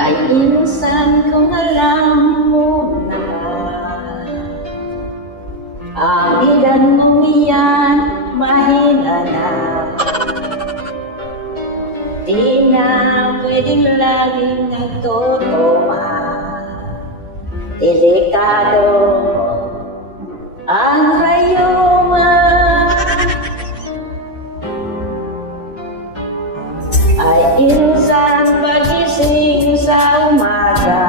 Ay minsan kung alam mo na ang edad mong iyan mahina na, di na pwedeng laging nagtutuma. Delikado ang rayuma, ay insan pagising sa umaga.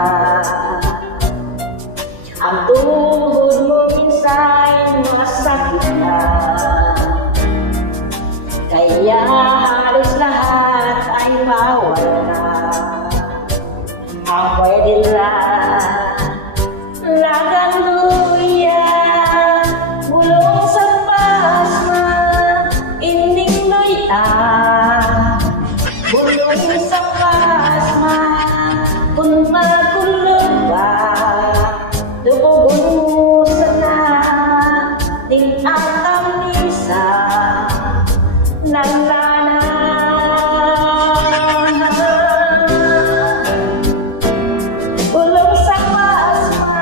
Ang tuhod mo minsan masakit na, kaya halos lahat ay bawal na. Ang pwede lang lagang luya, bulong sa pasma, ining luya. Bulong sa pasma, kung makulog ba, dugugon mo sana, ding atamisa, nalana. Bulong sa pasma,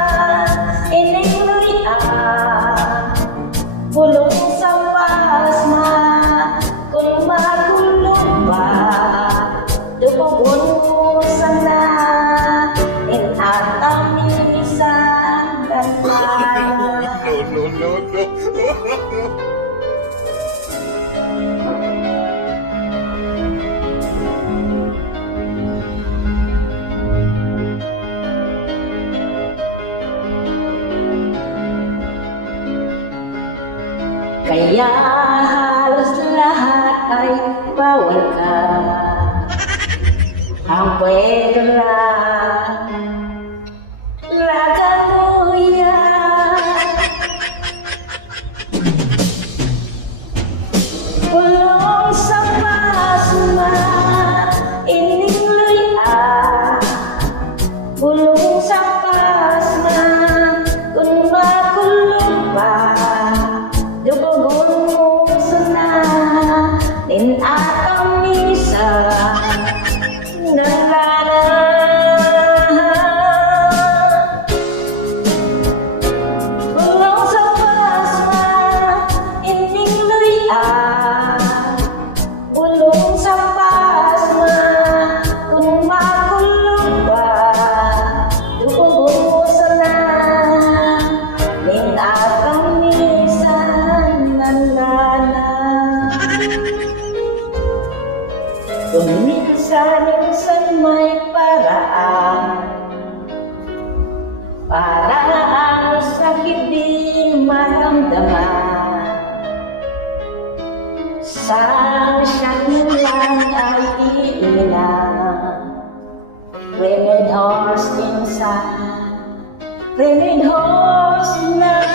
ining luya. Bulong sa pasma, kung makulog ba, dugugon mo sana, ding atamisa, nalana. Kaya halos lahat ay bawal ka. Ang pwede lang lagang luya. Bulong sa pasma, ining luya. Bulong sa pasma, kung makulog ba, dugugon mo sana, din atang misa, nalala. Bulong sa pasma, ining luya. Bulong sa pasma, kung makulog ba, dugugon mo sana, din atang misa, nalala. Kung minsan may paraan para ang sakit di maramdaman, sang siyang lang ay iilan. Red horse inside, red horse night.